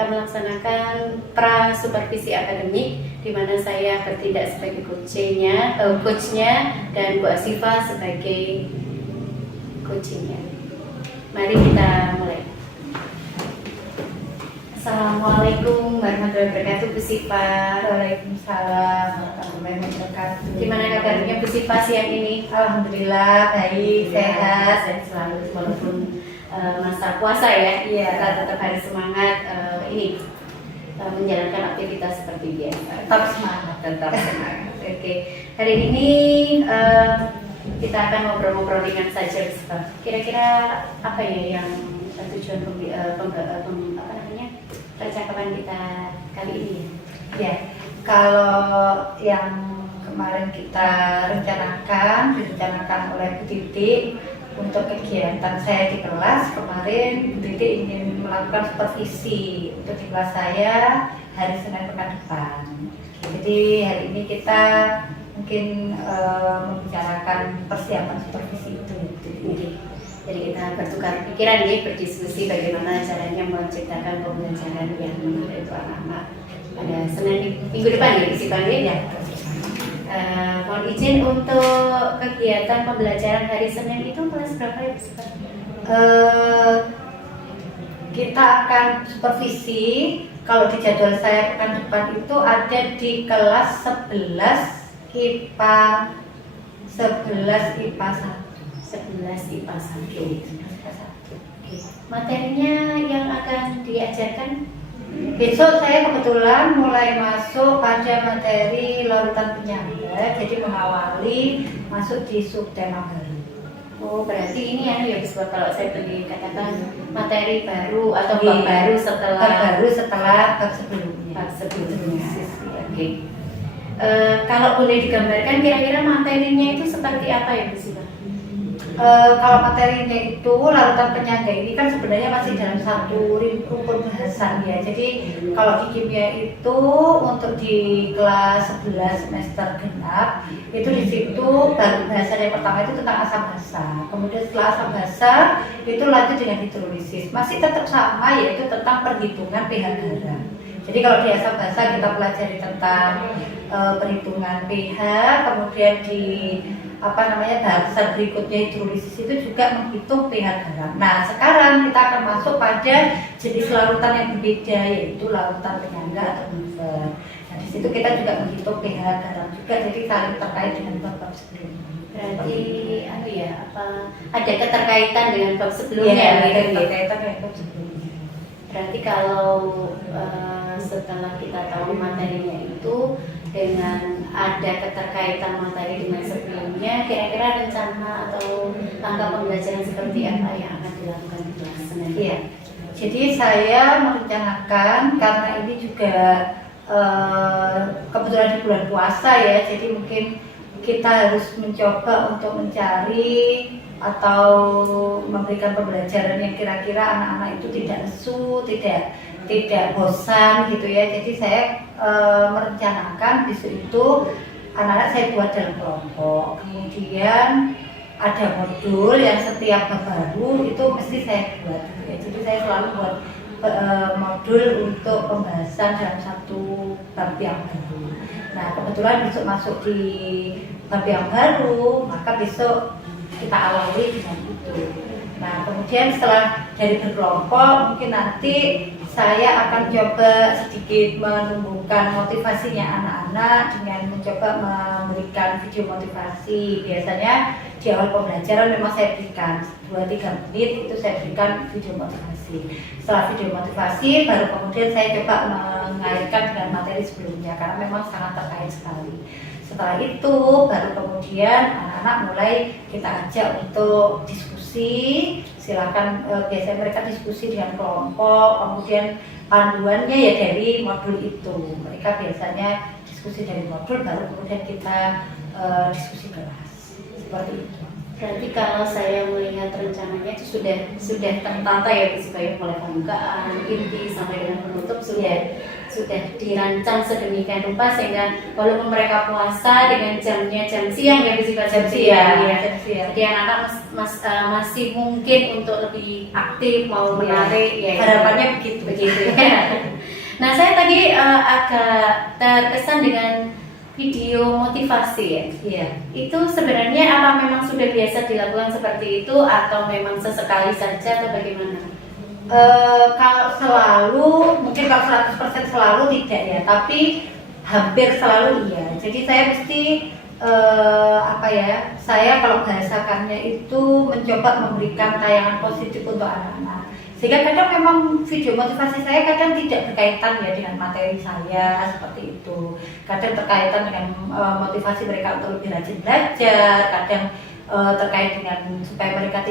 akan melaksanakan pra supervisi akademik, di mana saya bertindak sebagai coachnya dan Bu Asifa sebagai coachingnya. Mari kita mulai. Assalamualaikum warahmatullahi wabarakatuh, Bu Sifa. Waalaikumsalam warahmatullahi wabarakatuh. Gimana kabarnya Bu Sifa siang ini? Alhamdulillah baik, sehat. Sehat selalu walaupun masa puasa ya. Iya. Kita tetap harus semangat menjalankan aktivitas seperti biasa. Tetap semangat. Tetap semangat. Oke. Hari ini kita akan ngobrol-ngobrol ringan saja, Bu Sifa. Kira-kira apa ya yang tujuan percakapan kita kali ini? Ya, kalau yang kemarin kita direncanakan oleh Bu Titi untuk kegiatan saya di kelas. Kemarin Bu Titi ingin melakukan supervisi untuk di kelas saya hari Senin pekan depan. Jadi hari ini kita mungkin membicarakan persiapan supervisi itu. Jadi kita bertukar pikiran nih, berdiskusi bagaimana caranya menciptakan pembelajaran yang menarik untuk anak-anak pada Senin minggu depan ya, Siapa ya? Mohon izin untuk kegiatan pembelajaran hari Senin itu kelas berapa ya, Siapa? Kita akan supervisi. Kalau di jadwal saya pekan depan itu ada di kelas 11 IPA 11 IPA 1. 11 IPA 1. Oke. Materinya yang akan diajarkan besok saya kebetulan mulai masuk pada materi larutan penyangga, jadi mengawali masuk di subtema baru. Oh, berarti ini ya bisa kalau saya beri katakan materi baru atau bab baru setelah bab sebelumnya. Bab sebelumnya. Oke. Kalau boleh digambarkan kira-kira materinya itu seperti apa ya, Bu Sifa? Kalau materinya itu larutan penyangga ini kan sebenarnya masih dalam satu rukun bahasan ya. Jadi kalau di kimia itu untuk di kelas 11 semester genap itu di situ bahasan yang pertama itu tentang asam basa. Kemudian setelah asam basa itu lanjut dengan hidrolisis. Masih tetap sama, yaitu tentang perhitungan pH garam. Jadi kalau di asam basa kita pelajari tentang perhitungan pH, kemudian di bahasan berikutnya hidrolisis itu juga menghitung pH garam. Nah, sekarang kita akan masuk pada jenis larutan yang berbeda, yaitu larutan penyangga atau buffer. Nah, di situ kita juga menghitung pH garam juga, jadi saling terkait dengan bab-bab sebelumnya. Berarti ada keterkaitan dengan bab sebelumnya? Iya, ada gitu. keterkaitan dengan bab sebelumnya. Berarti kalau setelah kita tahu materinya itu dengan ada keterkaitan materi dengan sebelumnya, kira-kira rencana atau langkah pembelajaran seperti apa yang akan dilakukan di kelas Senin? Iya. Jadi saya merencanakan karena ini juga kebetulan di bulan puasa ya, jadi mungkin kita harus mencoba untuk mencari atau memberikan pembelajaran yang kira-kira anak-anak itu tidak lesu, tidak bosan gitu ya. Jadi saya merencanakan besok itu anak-anak saya buat dalam kelompok. Kemudian ada modul yang setiap bab baru itu mesti saya buat gitu ya. Jadi saya selalu buat modul untuk pembahasan dalam satu bab yang baru. Nah, kebetulan besok masuk di bab yang baru, maka besok kita awali dengan itu. Nah, kemudian setelah dari berkelompok, mungkin nanti saya akan coba sedikit menumbuhkan motivasinya anak-anak dengan mencoba memberikan video motivasi. Biasanya di awal pembelajaran memang saya berikan 2-3 menit itu saya berikan video motivasi. Setelah video motivasi baru kemudian saya coba mengaitkan dengan materi sebelumnya karena memang sangat terkait sekali. Setelah itu baru kemudian anak-anak mulai kita ajak untuk diskusi. Silakan, biasanya mereka diskusi dengan kelompok, kemudian panduannya ya dari modul itu. Mereka biasanya diskusi dari modul, baru kemudian kita diskusi kelas seperti itu. Berarti kalau saya melihat rencananya itu sudah tertata ya, supaya mulai pembukaan, inti sampai dengan penutup sudah dirancang sedemikian rupa sehingga walaupun mereka puasa dengan jamnya jam siang ya, jam siang. Jadi anak-anak masih mungkin untuk lebih aktif, mau menarik ya. Harapannya begitu ya. Nah, saya tadi agak terkesan dengan video motivasi ya. Iya. Itu sebenarnya apa memang sudah biasa dilakukan seperti itu atau memang sesekali saja atau bagaimana? Kalau selalu, mungkin kalau 100% selalu tidak ya, tapi hampir selalu iya. Jadi saya mesti saya kalau bahasakannya itu mencoba memberikan tayangan positif untuk anak-anak. Sehingga kadang memang video motivasi saya kadang tidak berkaitan ya dengan materi saya seperti itu. Kadang terkaitan dengan motivasi mereka untuk lebih rajin belajar, kadang terkait dengan supaya mereka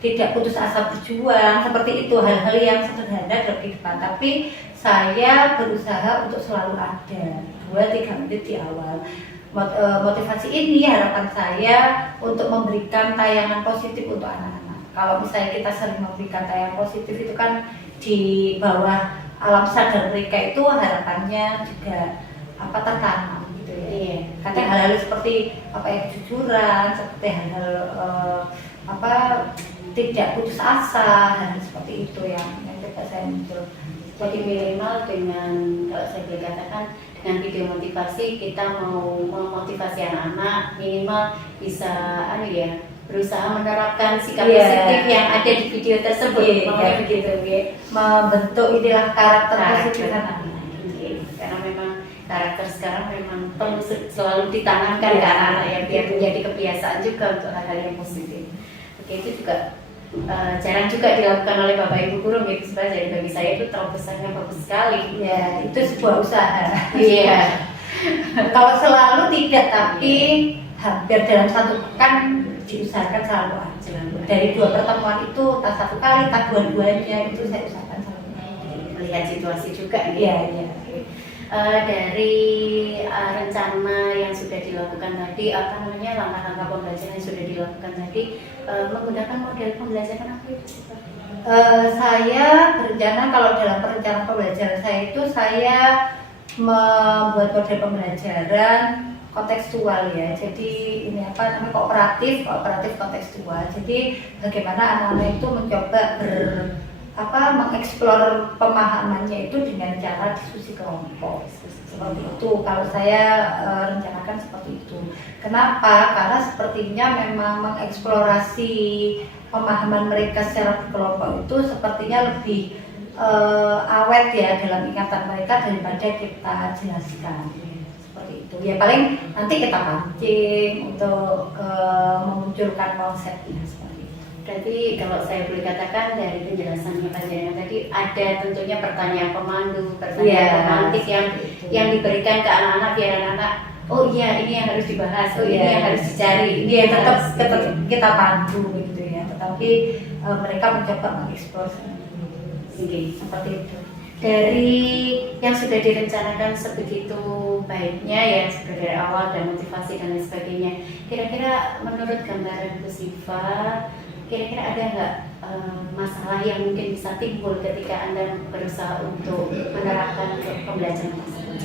tidak putus asa berjuang, seperti itu, hal-hal yang sederhana dalam kehidupan. Tapi saya berusaha untuk selalu ada 2-3 menit di awal. Motivasi ini harapan saya untuk memberikan tayangan positif untuk anak-anak. Kalau misalnya kita sering memberikan tayangan positif itu kan di bawah alam sadar mereka itu harapannya juga tertanam gitu ya. Iya. Kadang hal-hal seperti kejujuran, seperti hal-hal tidak putus asa, hal seperti itu yang coba saya muncul. Jadi minimal dengan, kalau saya boleh katakan, dengan video motivasi kita mau memotivasi anak-anak, minimal bisa berusaha menerapkan sikap positif yang ada di video tersebut. Begitu ya. Membentuk inilah karakter positif anak-anak. Karena memang karakter sekarang memang perlu selalu ditanamkan ke anak-anak ya, biar menjadi kebiasaan juga untuk hal-hal yang positif. Oke, itu juga jarang juga dilakukan oleh Bapak Ibu guru gitu. Jadi bagi saya itu terobosannya bagus sekali. Ya, itu sebuah usaha. Iya. Kalau selalu tidak, tapi hampir dalam 1 pekan diusahakan selalu aja. Dari 2 pertemuan itu, tak 1 kali, tak 2-duanya itu saya usahakan selalu. Melihat situasi juga. Iya. Dari rencana yang sudah dilakukan tadi, langkah-langkah pembelajaran yang sudah dilakukan tadi, menggunakan model pembelajaran apa itu? Saya berencana kalau dalam perencanaan pembelajaran saya itu saya membuat model pembelajaran kontekstual ya. Jadi ini kooperatif kontekstual. Jadi bagaimana anak-anak itu mencoba mengeksplor pemahamannya itu dengan cara diskusi kelompok seperti itu. Kalau saya rencanakan seperti itu. Kenapa? Karena sepertinya memang mengeksplorasi pemahaman mereka secara berkelompok itu sepertinya lebih awet ya dalam ingatan mereka daripada kita jelaskan. Seperti itu. Ya paling nanti kita pancing untuk memunculkan konsepnya. Berarti kalau saya boleh katakan dari penjelasannya Panjenengan tadi ada tentunya pertanyaan pemandu, pertanyaan pemantik yang diberikan ke anak-anak biar anak-anak ini yang harus dibahas, ini yang harus dicari. Dia tetap kita pandu gitu ya, tetapi mereka mencoba mengeksplor seperti itu. Dari yang sudah direncanakan sebegitu baiknya ya, dari awal dan motivasi dan lain sebagainya, kira-kira menurut gambaran Bu Siva, kira-kira ada nggak masalah yang mungkin bisa timbul ketika Anda berusaha untuk menerapkan pembelajaran tersebut?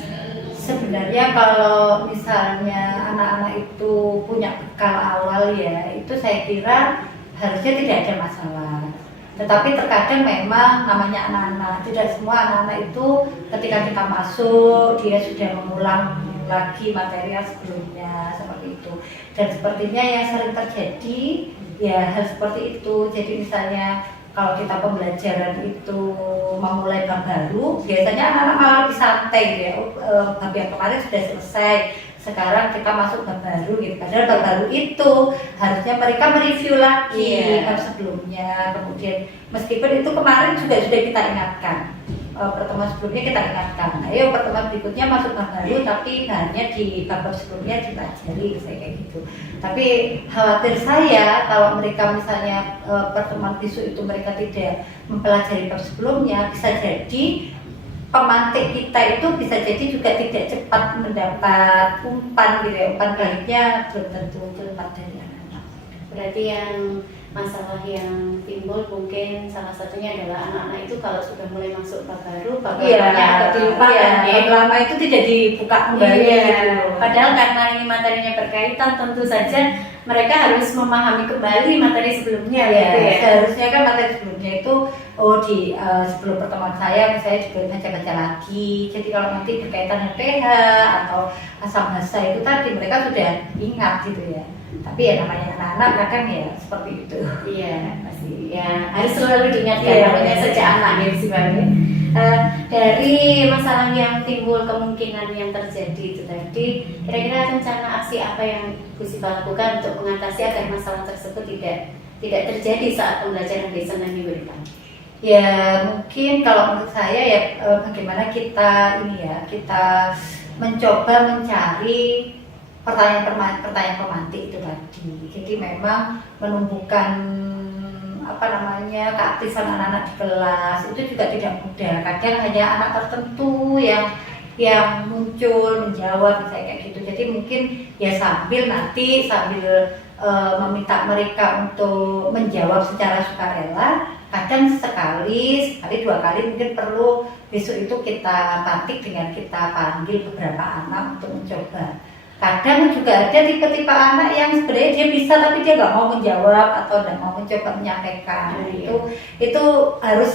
Sebenarnya kalau misalnya anak-anak itu punya bekal awal ya, itu saya kira harusnya tidak ada masalah. Tetapi terkadang memang namanya anak-anak, tidak semua anak-anak itu ketika kita masuk dia sudah mengulang lagi materi yang sebelumnya seperti itu. Dan sepertinya yang sering terjadi ya hal seperti itu. Jadi misalnya kalau kita pembelajaran itu memulai bab baru, biasanya anak-anak malah lebih santai ya. Bab yang kemarin sudah selesai, sekarang kita masuk bab baru gitu. Padahal bab baru itu harusnya mereka mereview lagi bab sebelumnya. Kemudian meskipun itu kemarin juga sudah kita ingatkan, pertemuan sebelumnya kita ingatkan, ayo pertemuan berikutnya masuk bab baru, tapi hanya di bab sebelumnya dipelajari, saya kayak gitu. Tapi khawatir saya kalau mereka misalnya pertemuan besok itu mereka tidak mempelajari bab sebelumnya, bisa jadi pemantik kita itu bisa jadi juga tidak cepat mendapat umpan gitu ya, umpan baliknya belum tentu cepat dari anak-anak. Berarti yang masalah yang timbul mungkin salah satunya adalah anak-anak itu kalau sudah mulai masuk bab baru, bab barunya agak dilupakan. Bab lama itu tidak dibuka kembali. Padahal karena ini materinya berkaitan, tentu saja mereka harus memahami kembali materi sebelumnya. Gitu ya. Seharusnya kan materi sebelumnya itu sebelum pertemuan saya juga baca-baca lagi. Jadi kalau nanti berkaitan dengan pH atau asam basa itu tadi mereka sudah ingat gitu ya. Tapi ya namanya anak-anak kadang ya seperti itu. Iya, pasti. Ya harus selalu diingatkan namanya sejak anak ya sih Bang. Dari masalah yang timbul kemungkinan yang terjadi itu tadi, kira-kira rencana aksi apa yang Bu Siva lakukan untuk mengatasi agar masalah tersebut tidak terjadi saat pembelajaran di Senin minggu depan? Ya mungkin kalau menurut saya ya bagaimana kita mencoba mencari pertanyaan pemantik itu tadi. Jadi memang menumbuhkan keaktifan anak-anak di kelas itu juga tidak mudah. Kadang hanya anak tertentu yang muncul menjawab misalnya kayak gitu. Jadi mungkin ya sambil meminta mereka untuk menjawab secara sukarela. Kadang sekali dua kali mungkin perlu besok itu kita pantik dengan kita panggil beberapa anak untuk mencoba. Kadang juga ada tipe-tipe anak yang sebenarnya dia bisa tapi dia nggak mau menjawab atau nggak mau mencoba menyampaikan. Itu harus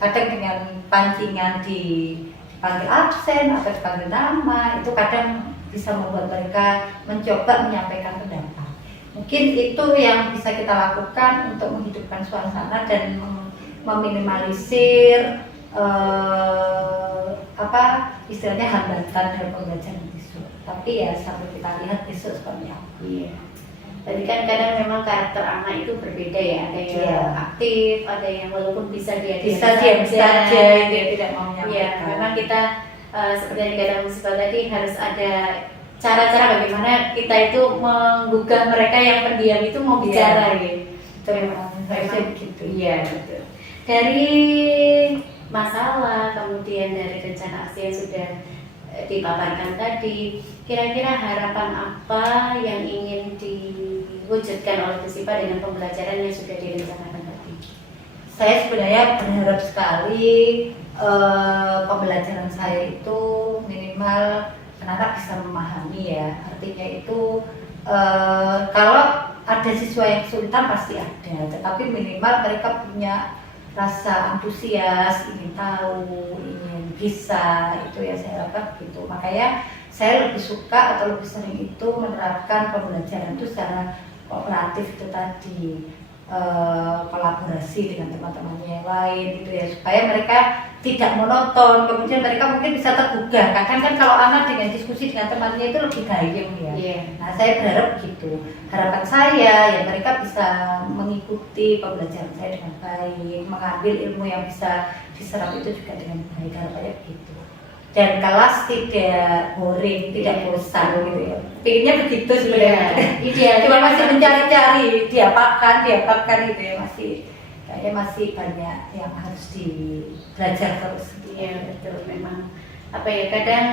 kadang dengan pancingan dipanggil absen atau dipanggil nama itu kadang bisa membuat mereka mencoba menyampaikan pendapat. Mungkin itu yang bisa kita lakukan untuk menghidupkan suasana dan meminimalisir istilahnya hambatan dalam pembelajaran besok. Tapi ya sambil kita lihat besok seperti apa. Iya. Tadi kan kadang memang karakter anak itu berbeda ya. Ada yang aktif, ada yang walaupun bisa dia saja dia tidak mau menyampaikan. Iya, memang kita seperti yang dikatakan Bu Siva tadi harus ada cara-cara bagaimana kita itu menggugah mereka yang pendiam itu mau bicara gitu. Itu memang begitu. Iya, betul. Dari masalah, kemudian dari rencana aksi yang sudah dipaparkan tadi, kira-kira harapan apa yang ingin diwujudkan oleh Bu Siva dengan pembelajaran yang sudah direncanakan tadi? Saya sebenarnya berharap sekali pembelajaran saya itu minimal anak-anak bisa memahami ya. Artinya itu kalau ada siswa yang kesulitan pasti ada, tetapi minimal mereka punya rasa antusias, ingin tahu, ingin bisa, itu ya saya harapkan begitu. Makanya saya lebih suka atau lebih sering itu menerapkan pembelajaran itu secara kooperatif itu tadi, kolaborasi dengan teman-temannya yang lain gitu ya, supaya mereka tidak monoton, kemudian mereka mungkin bisa tergugah. Kadang kan kalau anak dengan diskusi dengan temannya itu lebih gayeng ya. Nah saya berharap begitu. Harapan saya ya mereka bisa mengikuti pembelajaran saya dengan baik, mengambil ilmu yang bisa diserap itu juga dengan baik, harapannya begitu. Dan kelas tidak boring, tidak bosan gitu ya. Pinginnya begitu sebenarnya. Ideal. Cuma masih mencari-cari, diapakan gitu ya, kayaknya masih banyak yang harus belajar terus. Iya betul, memang kadang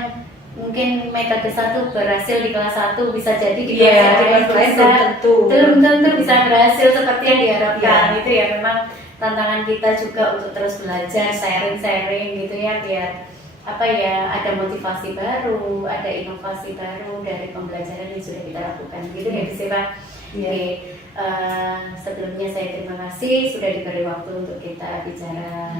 mungkin metode 1 berhasil di kelas 1 bisa jadi di kelas lain belum tentu bisa berhasil seperti yang diharapkan. Itu ya memang tantangan kita juga untuk terus belajar, sharing gitu ya, biar ada motivasi baru, ada inovasi baru dari pembelajaran yang sudah kita lakukan gitu ya Bu Siva. Sebelumnya saya terima kasih sudah diberi waktu untuk kita bicara,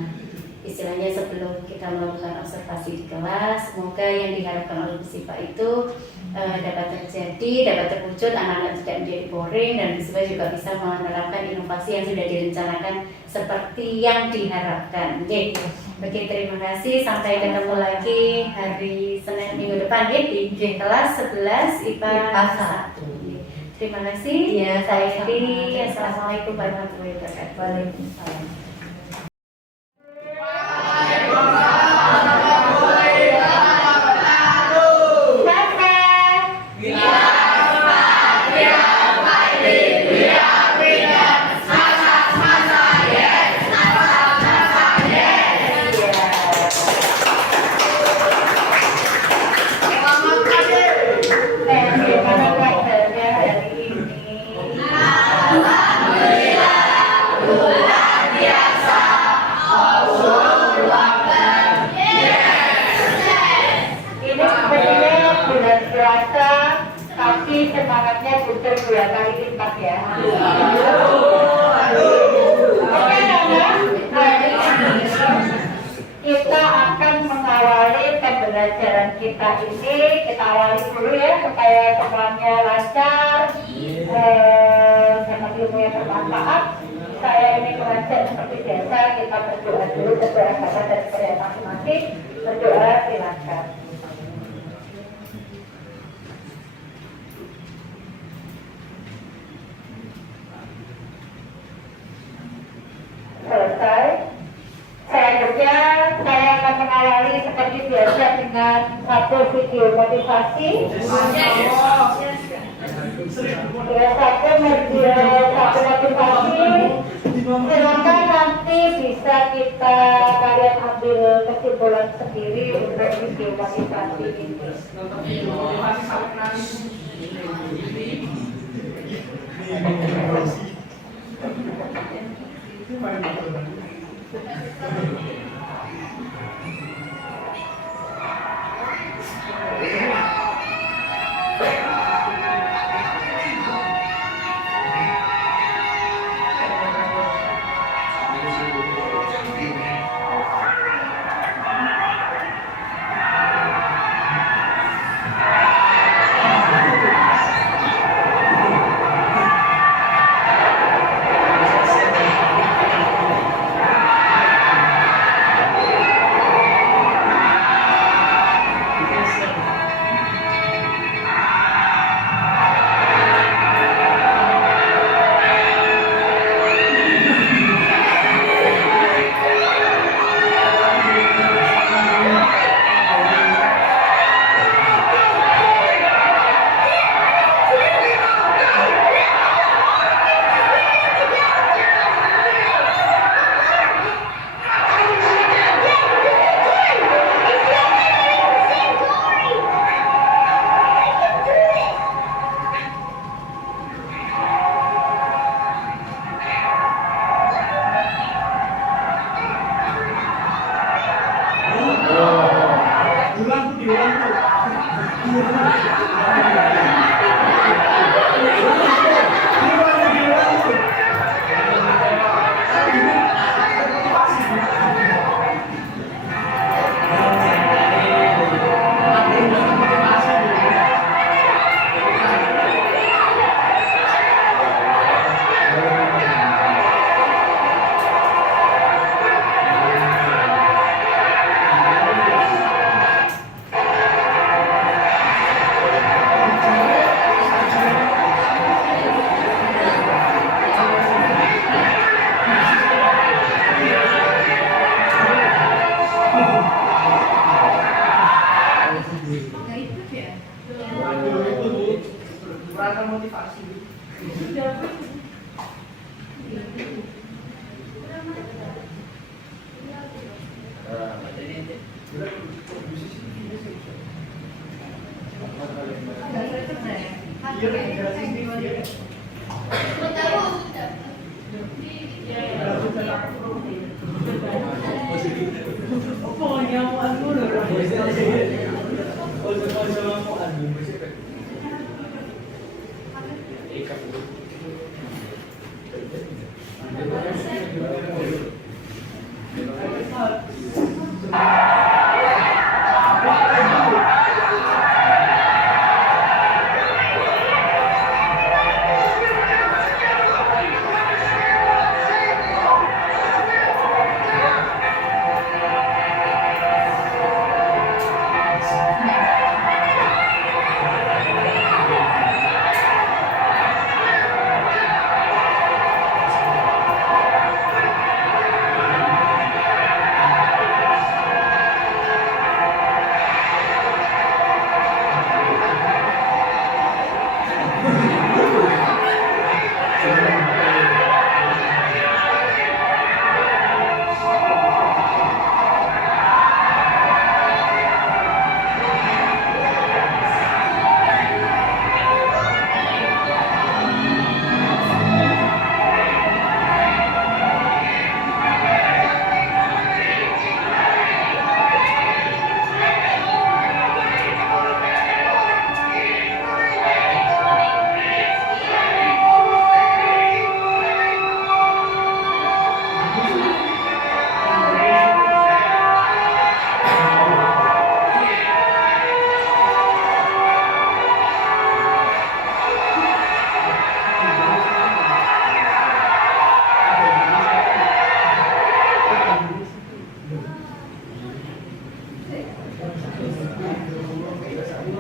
istilahnya sebelum kita melakukan observasi di kelas. Semoga yang diharapkan oleh Bu Siva itu dapat terjadi, dapat terwujud, anak-anak tidak menjadi boring, dan Bu Siva juga bisa menerapkan inovasi yang sudah direncanakan seperti yang diharapkan. Oke, terima kasih. Sampai ketemu lagi hari Senin minggu depan di kelas 11 IPA 1. Terima kasih. Ya, saya Assalamualaikum warahmatullahi wabarakatuh. Waalaikumsalam. Tapi semangatnya butuh 2 kali lipat ya. Aduh. pembelajaran kita ini kita awali dulu ya supaya semuanya lancar dan ilmunya bermanfaat. Saya ini mengajak seperti biasa kita berdoa dulu, berdoa kata dari saya masing-masing. Berdoa silakan. Selesai. Selanjutnya saya akan mengawali seperti biasa dengan satu video motivasi. Satu motivasi. Silakan nanti bisa kalian ambil kesimpulan sendiri untuk video motivasi ini.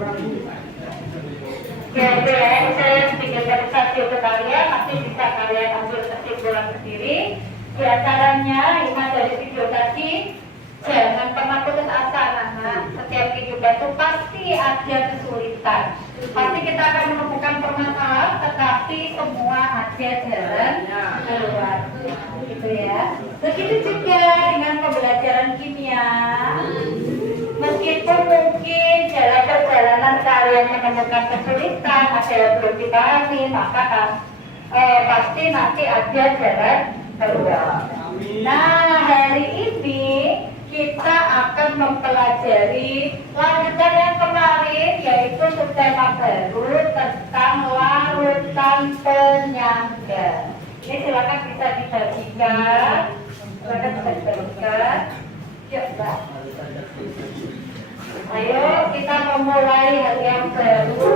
Oke ya, saya sedikit verifikasi ke kalian, nanti bisa kalian ambil kesimpulan sendiri. Di antaranya, lima dari video tadi, jangan pernah putus asa anak-anak. Setiap kehidupan itu pasti ada kesulitan. Pasti kita akan menemukan permasalahan, tetapi semua ada jalan keluar. Gitu ya. Begitu juga dengan pembelajaran kimia. Meskipun mungkin dalam perjalanan kalian menemukan kesulitan, ada yang belum dipahami, maka pasti nanti ada jalan keluar. Nah, hari ini kita akan mempelajari lanjutan yang kemarin, yaitu subtema baru tentang larutan penyangga. Ini silakan bisa dibagikan. Silakan bisa dibagikan. Yuk, Mbak. Ayo kita memulai hal yang baru.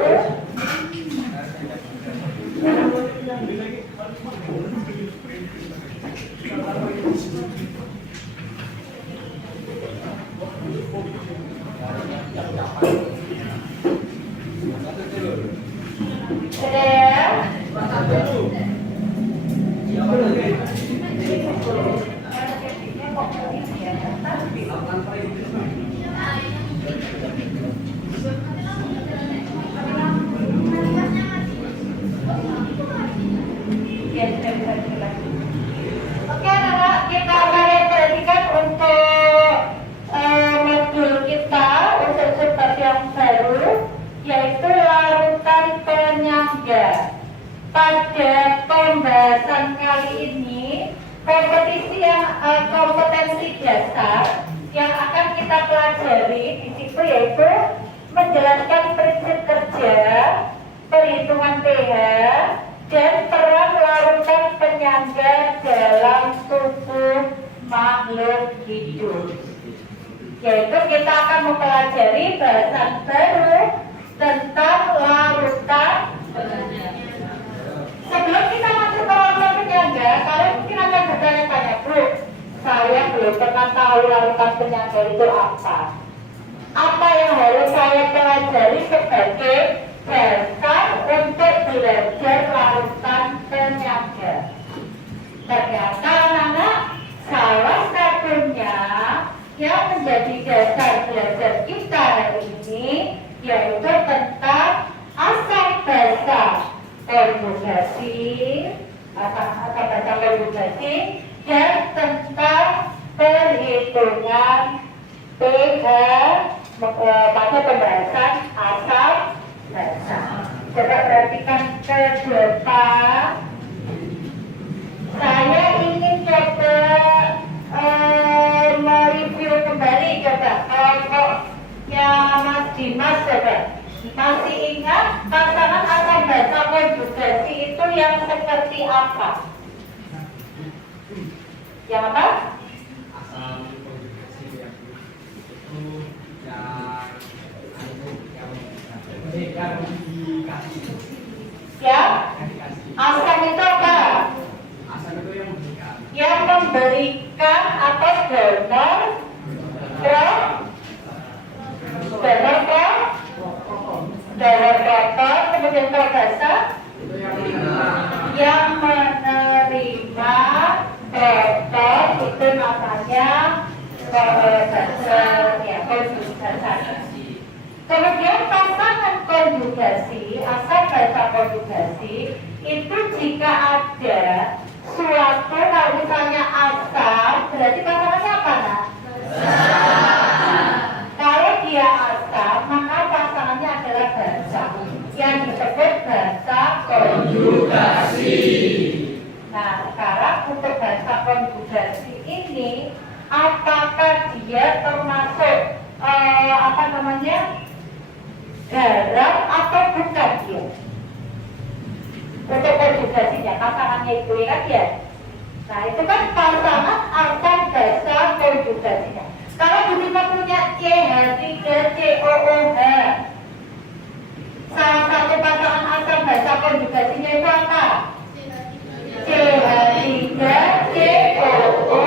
Oke anak-anak, kita akan perhatikan untuk modul kita untuk subjek yang baru, yaitu larutan penyangga. Pada pembahasan kali ini, kompetensi dasar yang akan kita pelajari di situ yaitu menjelaskan prinsip kerja, perhitungan pH, dan peran larutan penyangga dalam tubuh makhluk hidup. Yaitu kita akan mempelajari bahasan baru tentang larutan penyangga. Sebelum kita masuk ke larutan penyangga, kalian mungkin akan bertanya-tanya, Bu, saya belum pernah tahu larutan penyangga itu apa. Apa yang harus saya pelajari sebagai dasar untuk belajar larutan penyangga? Ternyata anak-anak, salah satunya yang menjadi dasar belajar kita hari ini yaitu tentang asam basa konjugasi, asam basa konjugasi, dan tentang perhitungan pH pada pembahasan asam basa. Coba perhatikan ke depan. Saya ingin coba mereview kembali coba kelompoknya Mas Dimas coba. Masih ingat pasangan asam basa konjugasi itu yang seperti apa? Yang apa? Asam konjugasi Ya, asam itu apa? Asam itu yang memberikan. Yang memberikan atau donor proton, kemudian basa yang menerima proton itu namanya basa ya, konjugasi. Kemudian pasangan konjugasi, asam basa konjugasi itu jika ada suatu, kalau misalnya asam, berarti pasangannya apa nak? Kalau dia asam, maka pasangannya adalah basa yang disebut basa konjugasi. Nah, sekarang untuk basa konjugasi ini, apakah dia termasuk garam atau bukan dia? Untuk konjugasinya, pasangannya itu kan ya. Nah, itu kan pasangan asam basa konjugasinya. Kalau Budiman punya CH3COOH, salah satu pasangan asam basa konjugasinya itu apa? CH3COOH.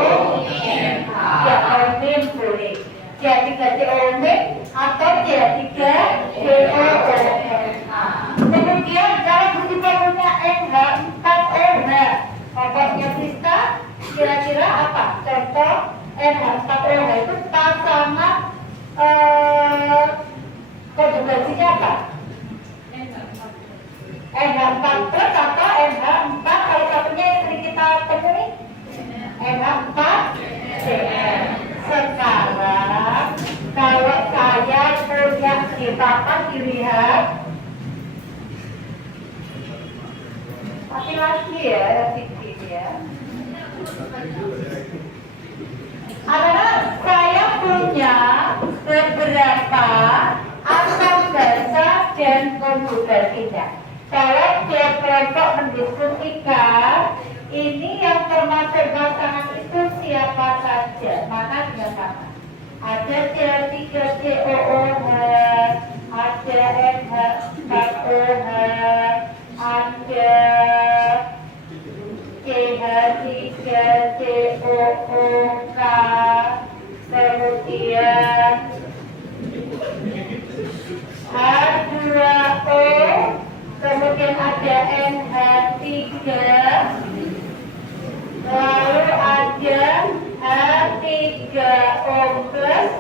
Ya, omin boleh. CH3COOH atau CH3COOH. Kemudian kalau kita punya NH 4OH, pokoknya kita kira-kira apa? Contoh NH 4OH itu pasangan konjugasinya apa? NH 4 plus atau NH 4, kalau satunya yang sering kita temui NH 4 Cl. Sekarang kalau saya punya di papan dilihat laki-laki ya, sedikit ya. Adalah saya punya beberapa asam basa dan konjugasinya. Kalau tiap kelompok mendiskusikan ini yang termasuk pasangan itu siapa saja, maka dia sama. Ada CH3COOH, ada NH4OH, ada CH3COOK, kemudian H2O, kemudian ada NH3, lalu ada H3O plus,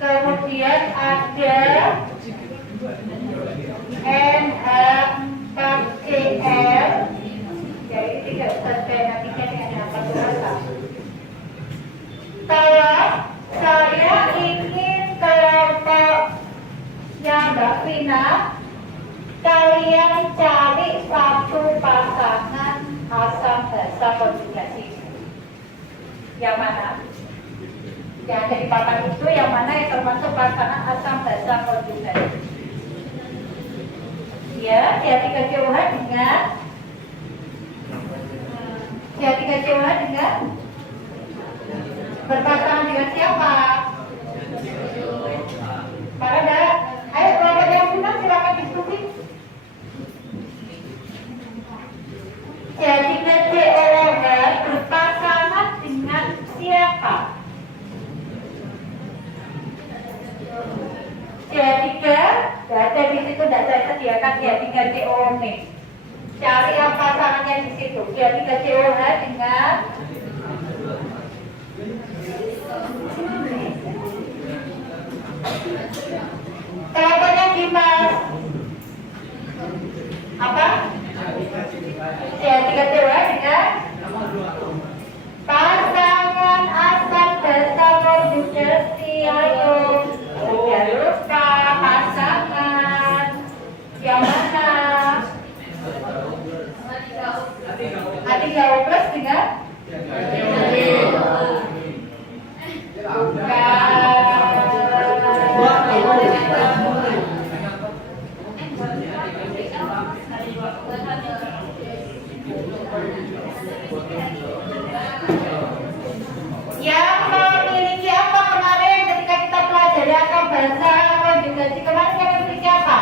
kemudian ada NH4Cl. Jadi tidak usah perhatikan dengan NH4OH. Kalau saya ingin kelompoknya Mbak Vina, kalian cari satu pasangan asam basa konjugasi. Yang mana? Yang ada di papan itu yang mana yang termasuk pasangan asam basa konjugasi? Ya, CH3COH dengan CH3COH dengan berpasangan dengan siapa? Pada ayo kelompok yang benar silakan diskusi. CH3COOH berpasangan dengan siapa? CH3 ada di situ, tidak saya sediakan CH3COOH. Cari yang pasangannya di situ. CH3COOH dengan kelompoknya Dimas apa? CH3COOH dengan pasangan asam basa konjugasi. Ayo, jangan lupa pasangan yang mana? H3O plus dengan yang memiliki apa kemarin ketika kita pelajari asam basa konjugasi kemarin yang memiliki apa?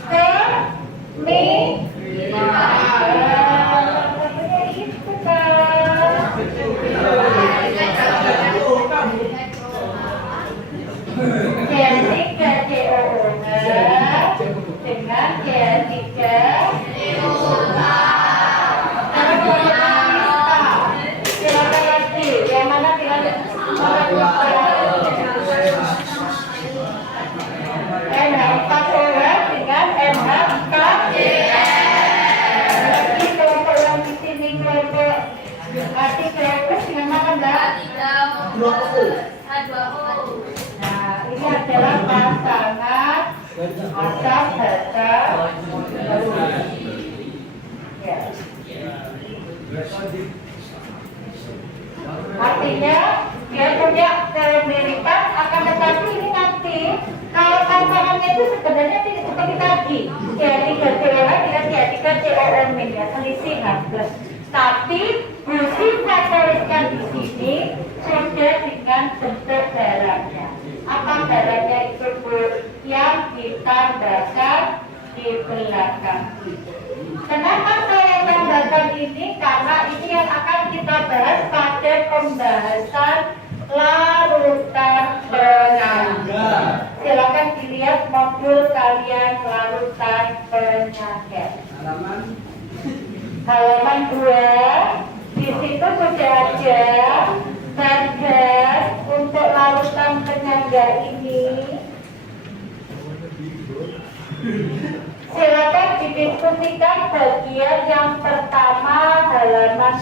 Itu kan CH3COOH dengan CH3COOH. Silakan lagi, yang mana silakan. NH4OH dengan NH4Cl. Lagi kelompok yang di sini kelompok H3O dengan mana Mbak? Nah, ini adalah pasangan asam basa. Ya. Artinya dia punya kemiripan, akan tetapi ini nanti kalau pasangannya itu sebenarnya tidak seperti tadi CH3COOH dengan CH3COOH ya, selisih plus. Tapi mesti saya tuliskan di sini sudah dengan bentuk darahnya. Apa darahnya itu Bu? Yang ditambahkan di belakang. Kenapa saya tambahkan ini? Karena ini yang akan kita bahas pada pembahasan larutan pengangguran. setiap modul kalian larutan penyakit. Halaman 2, di situ sudah ada target untuk larutan penyangga ini. Silakan didiskusikan bagian yang pertama halaman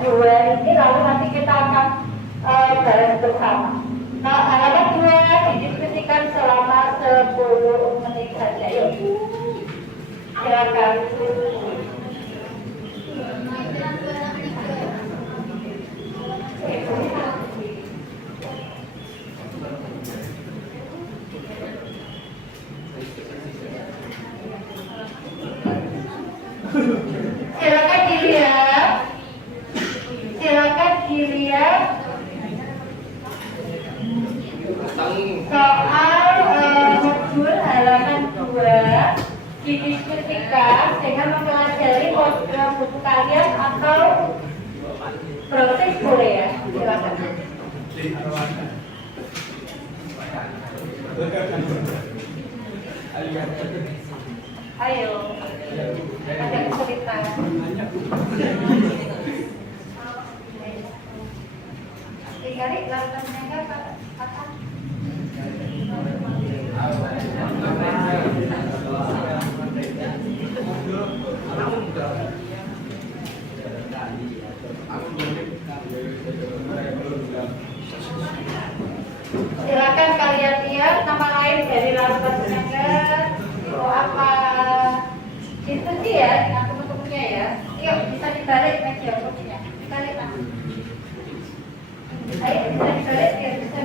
2 ini, lalu nanti kita akan bahas bersama. Nah, halaman 2 didiskusikan selama 10 menit saja. Yuk, silakan. Silakan dilihat. Silakan dilihat soal modul halaman 2 didiskusikan dengan mempelajari program buku kalian atau proses boleh ya. Silakan. Ayo, ada kesulitan. Dikali larutannya enggak apa? Silakan kalian lihat nama lain dari larutan penyangga. Oh apa? Itu sih ya, dengan teman-temannya ya. Yuk, bisa dibalik meja kursinya. Dibalik lah. Ayo, bisa dibalik biar bisa.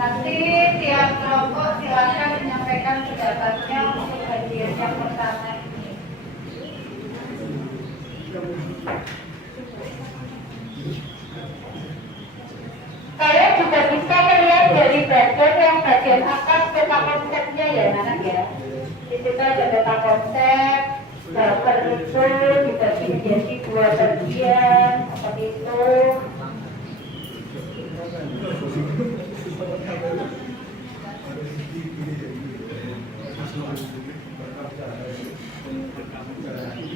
Nanti tiap kelompok silakan menyampaikan pendapatnya untuk bagian yang pertama ini. Kalian juga bisa melihat dari bagian yang bagian atas peta konsepnya ya anak ya. Di situ ada peta konsep, daftar itu dibagi menjadi 2 bagian seperti itu.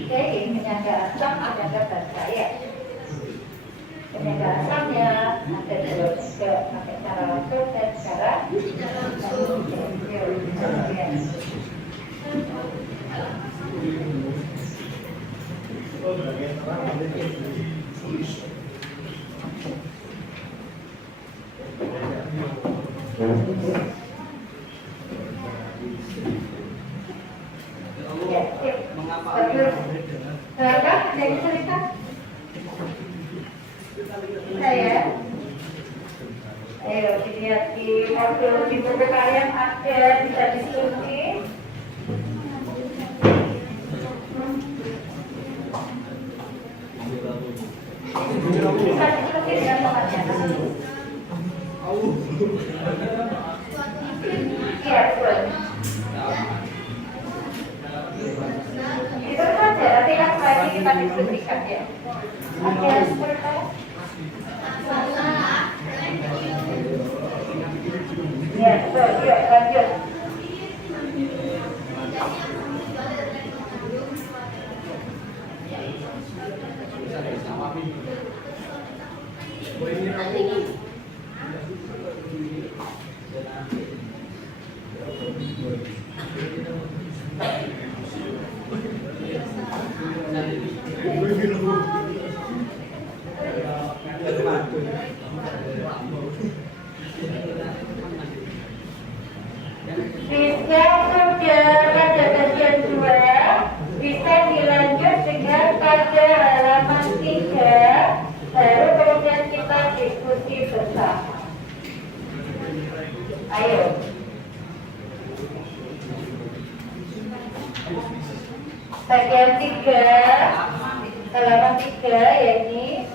Oke, ini penyangga asam, penyangga basah ya. Penyangga asamnya ada dua juga, pakai cara langsung dan cara Jadi cerita saya, ayo dilihat di modul di buku kalian ada, bisa diskusi. Bisa diskusi dengan teman-teman. Iya, betul. Itu saja, nanti kan lagi kita diskusikan ya. Oke, seperti Jika sudah pada bagian 2, bisa dilanjut dengan pada halaman 3, baru kemudian kita diskusi bersama. Ayo. Bagian 3, halaman 3 ya ini.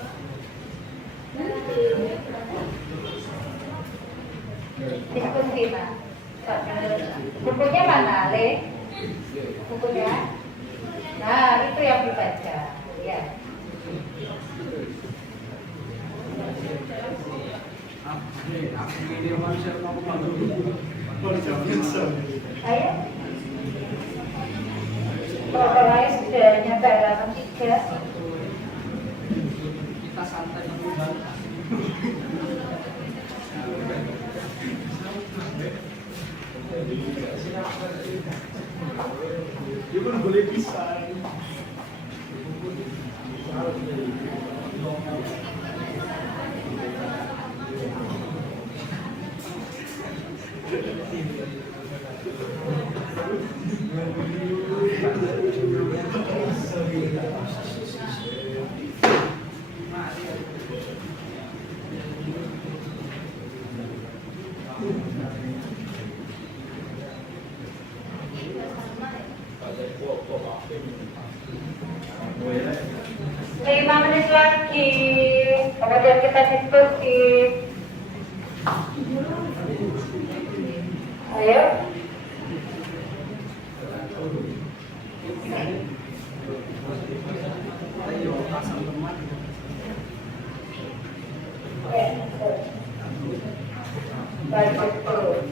Diskusi Mas. Bukunya mana, Le? Bukunya? Nah, itu yang dibaca. Ya. Ayo. Kalau lain sudah nyampe halaman 3. Kita santai dulu. Dia pun boleh pisah. Lima menit lagi, kemudian kita diskusi. Ayo. Baik, betul.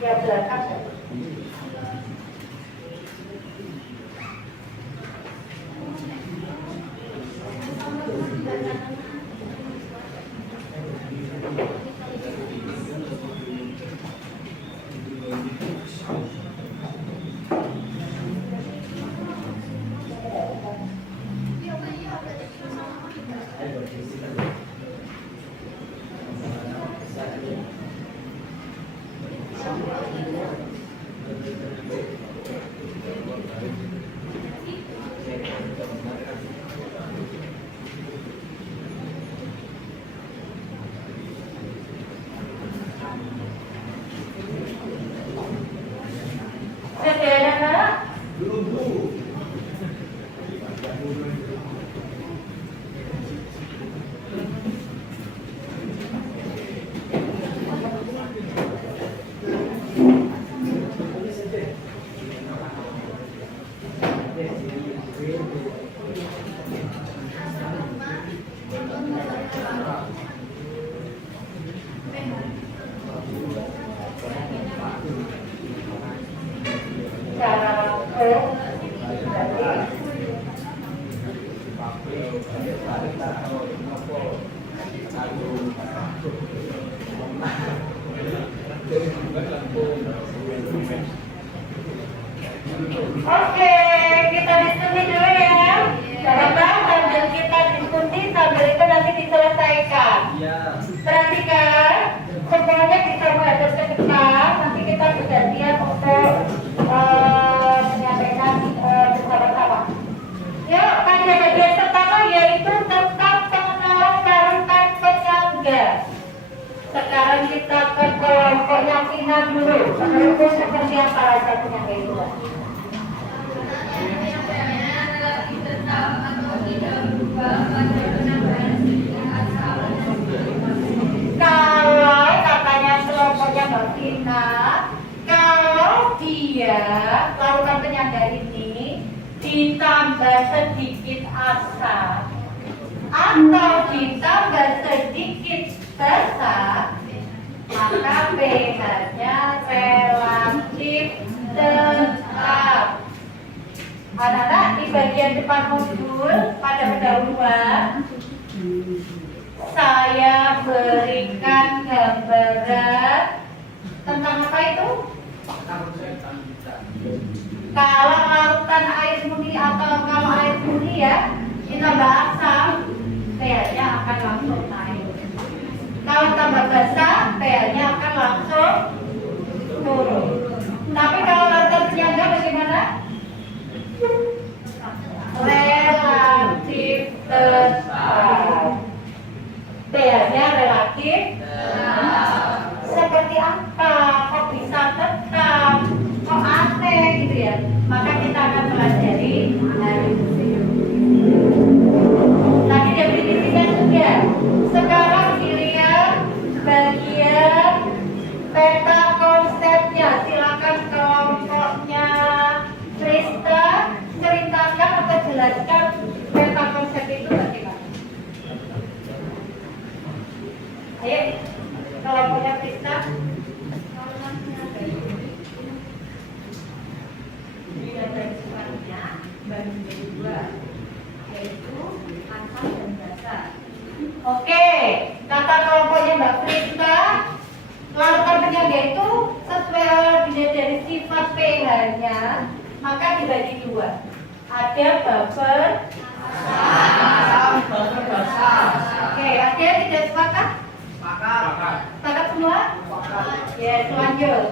Ya, belakang. Oke, kita diskusi dulu ya. Sahabat, sambil kita diskusi, sambil itu nanti diselesaikan. Perhatikan, semuanya bisa menghadap ke depan. Nanti kita bergantian untuk menyampaikan bersama-sama. Yuk, pada bagian pertama yaitu tentang pengenalan carutan penyangga. Sekarang kita ke Ina, kalau dia larutan penyangga ini ditambah sedikit asam atau ditambah sedikit basa, maka pH-nya relatif tetap. Anak-anak, di bagian depan modul pada pendahuluan saya berikan gambaran tentang apa itu? Kalau larutan air murni atau kalau air murni ya ditambah asam, pH-nya akan langsung naik. Kalau tambah basah, pH-nya akan langsung turun. Tapi kalau larutan penyangga bagaimana? Relatif tetap. pH-nya relatif seperti apa? Kok bisa tetap? Kok aneh gitu ya? Maka kita akan pelajari hari ini. Tadi definisinya sudah. Sekarang dilihat bagian peta konsepnya. Silakan kelompoknya Krista ceritakan atau jelaskan peta konsep itu bagaimana. Ayo, kelompoknya Krista. Ini ada sifatnya bagi menjadi dua, yaitu asam dan basa. Oke, kata kelompoknya Mbak Krista, larutan penyangga itu sesuai dilihat dari sifat pH-nya, maka dibagi dua. Ada buffer asam, buffer basa. Oke, ada yang tidak sepakat? Sepakat semua? Ya, lanjut.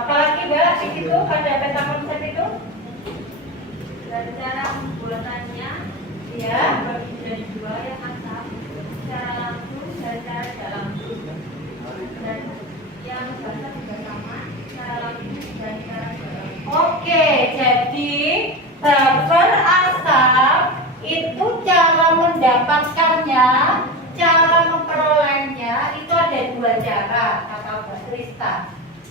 Apalagi Mbak di situ pada peta konsep itu? Dari cara pembuatannya, Ya. bagi menjadi dua yang asam, secara langsung dan secara tidak langsung. Dan yang basa juga sama, secara langsung dan secara tidak langsung. Oke, jadi buffer asam itu cara mendapatkannya, cara memperolehnya itu ada dua cara kata Mbak Krista.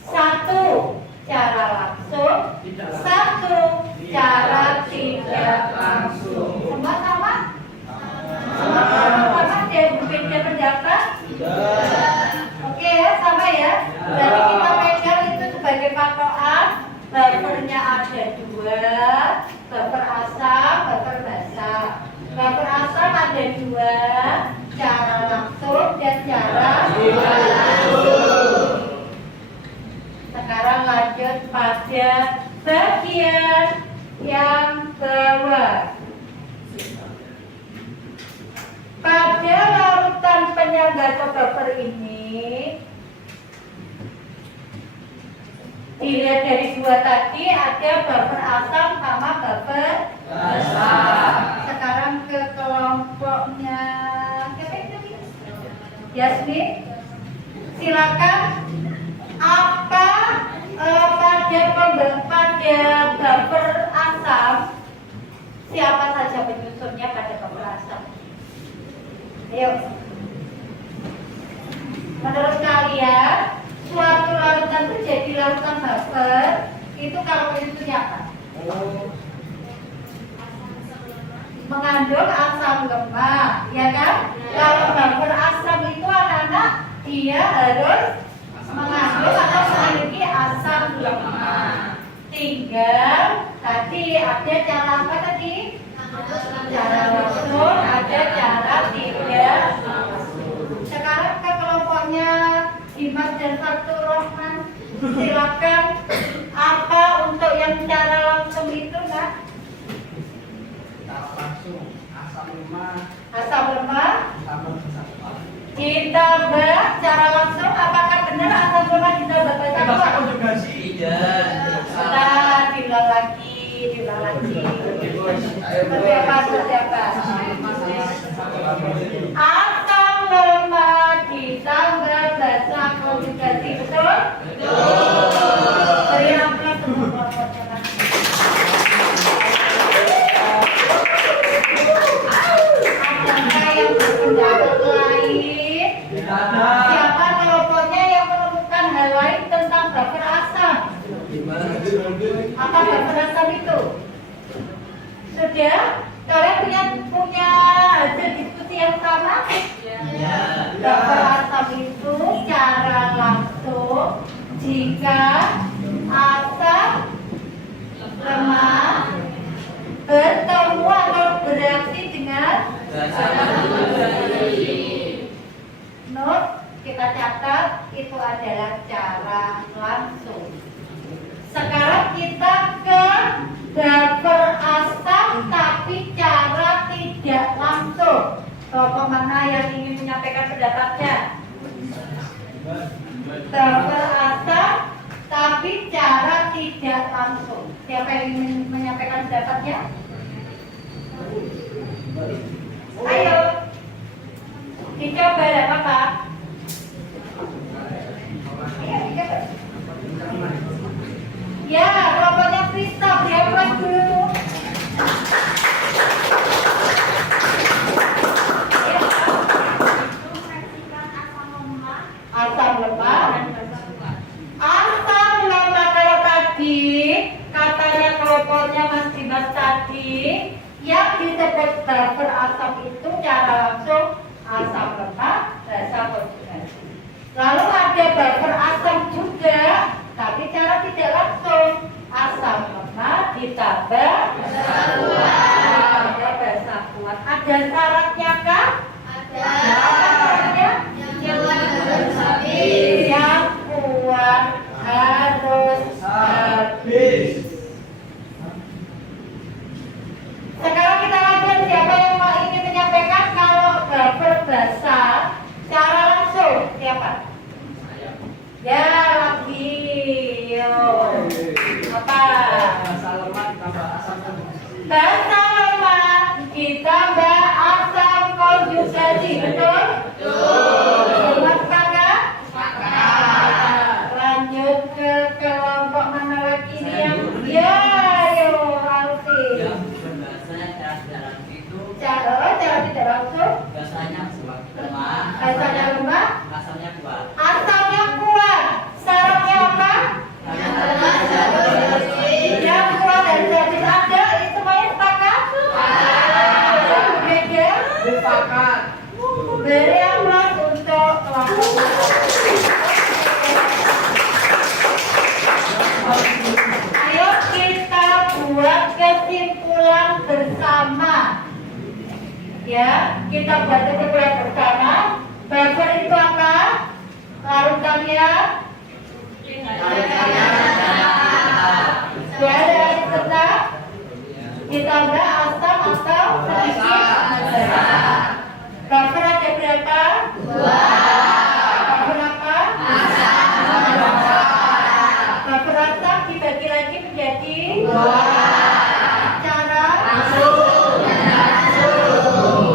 Satu cara langsung, satu cara tidak langsung. Semua sama? Semua sama dia berbeda pendapat? Oke ya, sama ya. Jadi kita pegang itu sebagai patokan. Buffernya ada dua, buffer asam, buffer basa. Buffer asam ada dua, cara langsung dan cara tidak langsung. Sekarang lanjut pada bagian yang bawah. Pada larutan penyangga atau buffer ini dilihat dari dua tadi ada buffer asam sama buffer basa. Sekarang ke kelompoknya siapa itu? Yasmin, silakan. Apa pada buffer asam siapa saja penyusunnya pada buffer asam? Ayo. Menurut kalian suatu larutan itu jadi larutan buffer itu kalau penyusunnya apa? Mengandung asam lemak, ya kan? Kalau buffer asam itu anak-anak dia harus mengandung atau memiliki asam lemak. Tinggal tadi ada cara apa tadi? Cara langsung, ada cara tidak langsung. Sekarang ke kelompoknya Dimas dan Fatur Rahman, silakan. Apa untuk yang cara langsung itu, Kak? Cara langsung asam lemak Asam lemak tambah basa. ditambah cara langsung, apakah benar asam lemak ditambah basa? Basa konjugasi. Nah, diulang lagi. Seperti apa? Asam lemak ditambah basa konjugasi, betul? Beri aplaus untuk kelompoknya. Adakah yang berpendapat lain? Siapa buffer asam itu? Sudah? Kalian punya hasil diskusi yang sama? Buffer asam itu cara langsung jika asam lemak bertemu atau bereaksi dengan note, kita catat itu adalah cara langsung. Sekarang kita ke buffer asam tapi cara tidak langsung. Kelompok mana yang ingin menyampaikan pendapatnya? Buffer asam tapi cara tidak langsung. Siapa yang ingin menyampaikan pendapatnya? Ayo, dicoba ya Pak. Ya, kelompoknya Krista, dia buat dulu. Asam lemak. Asam lemak kalau tadi katanya kelompoknya Mas Dimas tadi yang disebut buffer asam itu cara langsung asam lemak, rasa konjugasi. Lalu ada buffer asam juga, tapi cara tidak langsung asam lemak ditambah basa kuat. Ada syaratnya kah? Ada. Syaratnya? Yang kuat harus habis. Sekarang kita lanjut, siapa yang mau ingin menyampaikan kalau buffer basa cara langsung? Siapa? Ya, lagi. Yo. Apa? Basa lemak tambah asam konjugasi. Basa lemak ditambah asam konjugasi, betul? Betul. Sepakat? Lanjut ke kelompok mana lagi nih yang ya, yo, Alfi. Yang berbahasa cara tidak langsung itu Cara tidak langsung. bahasanya lemah, Basanya lemah, asamnya kuat. asamnya kuat. Syaratnya apa? Yang kuat dan jadi ada, itu semuanya sepakat? Beda? Sepakat. Beri aplaus untuk kelompok. Ayo kita buat kesimpulan bersama. Ya, kita buat kesimpulan bersama. Buffer itu apa? Larutannya? Dari air tetap ditambah asam atau sedikit. Buffer ada berapa? Buffer apa? Buffer asam dibagi lagi menjadi cara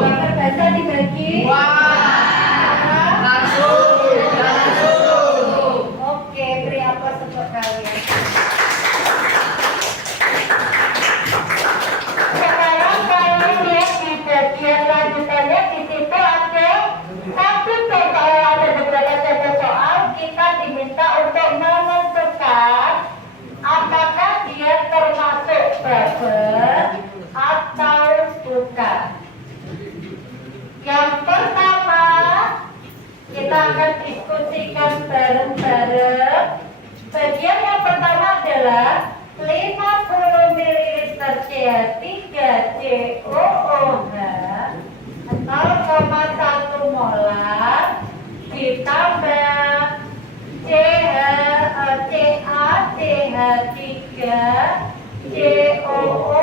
buffer basa dibagi cara oke, beri aplaus untuk kalian. Sekarang kalian lihat di bagian lanjutannya, di situ ada satu contoh, ada beberapa contoh soal. Kita diminta untuk menentukan apakah dia termasuk buffer atau bukan. Yang pertama kita akan diskusikan bareng-bareng. Bagian yang pertama adalah 50 ml CH3COOH 0,1 molar ditambah CaCH3COO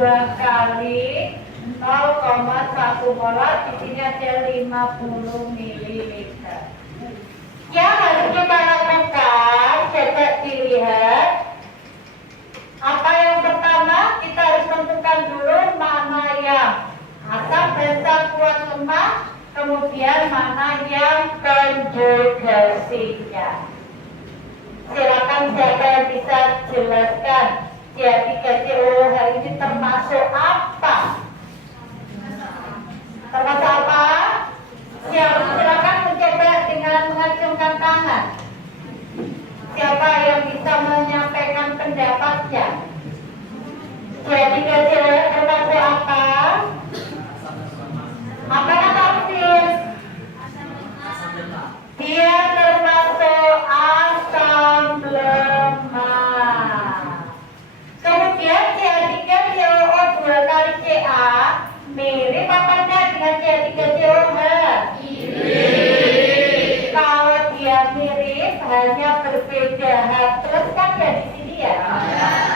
2 kali 0,1 molar, di sini ada 50 ml. Yang harus kita lakukan, coba dilihat. Apa yang pertama, kita harus tentukan dulu mana yang asam basa kuat lemah, kemudian mana yang konjugasinya. Silakan siapa yang bisa jelaskan CH3COOH ini termasuk apa? Termasuk apa? Silakan mencoba dengan mengacungkan tangan. Siapa yang bisa menyampaikan pendapatnya? Jadi kecil termasuk apa? Apa kata Hafiz? Dia termasuk asam lemak. Kemudian CH3COO2 kali Ca mirip apa enggak dengan CH3COH? Kalau dia mirip hanya berbeda H terus kan ya di sini ya.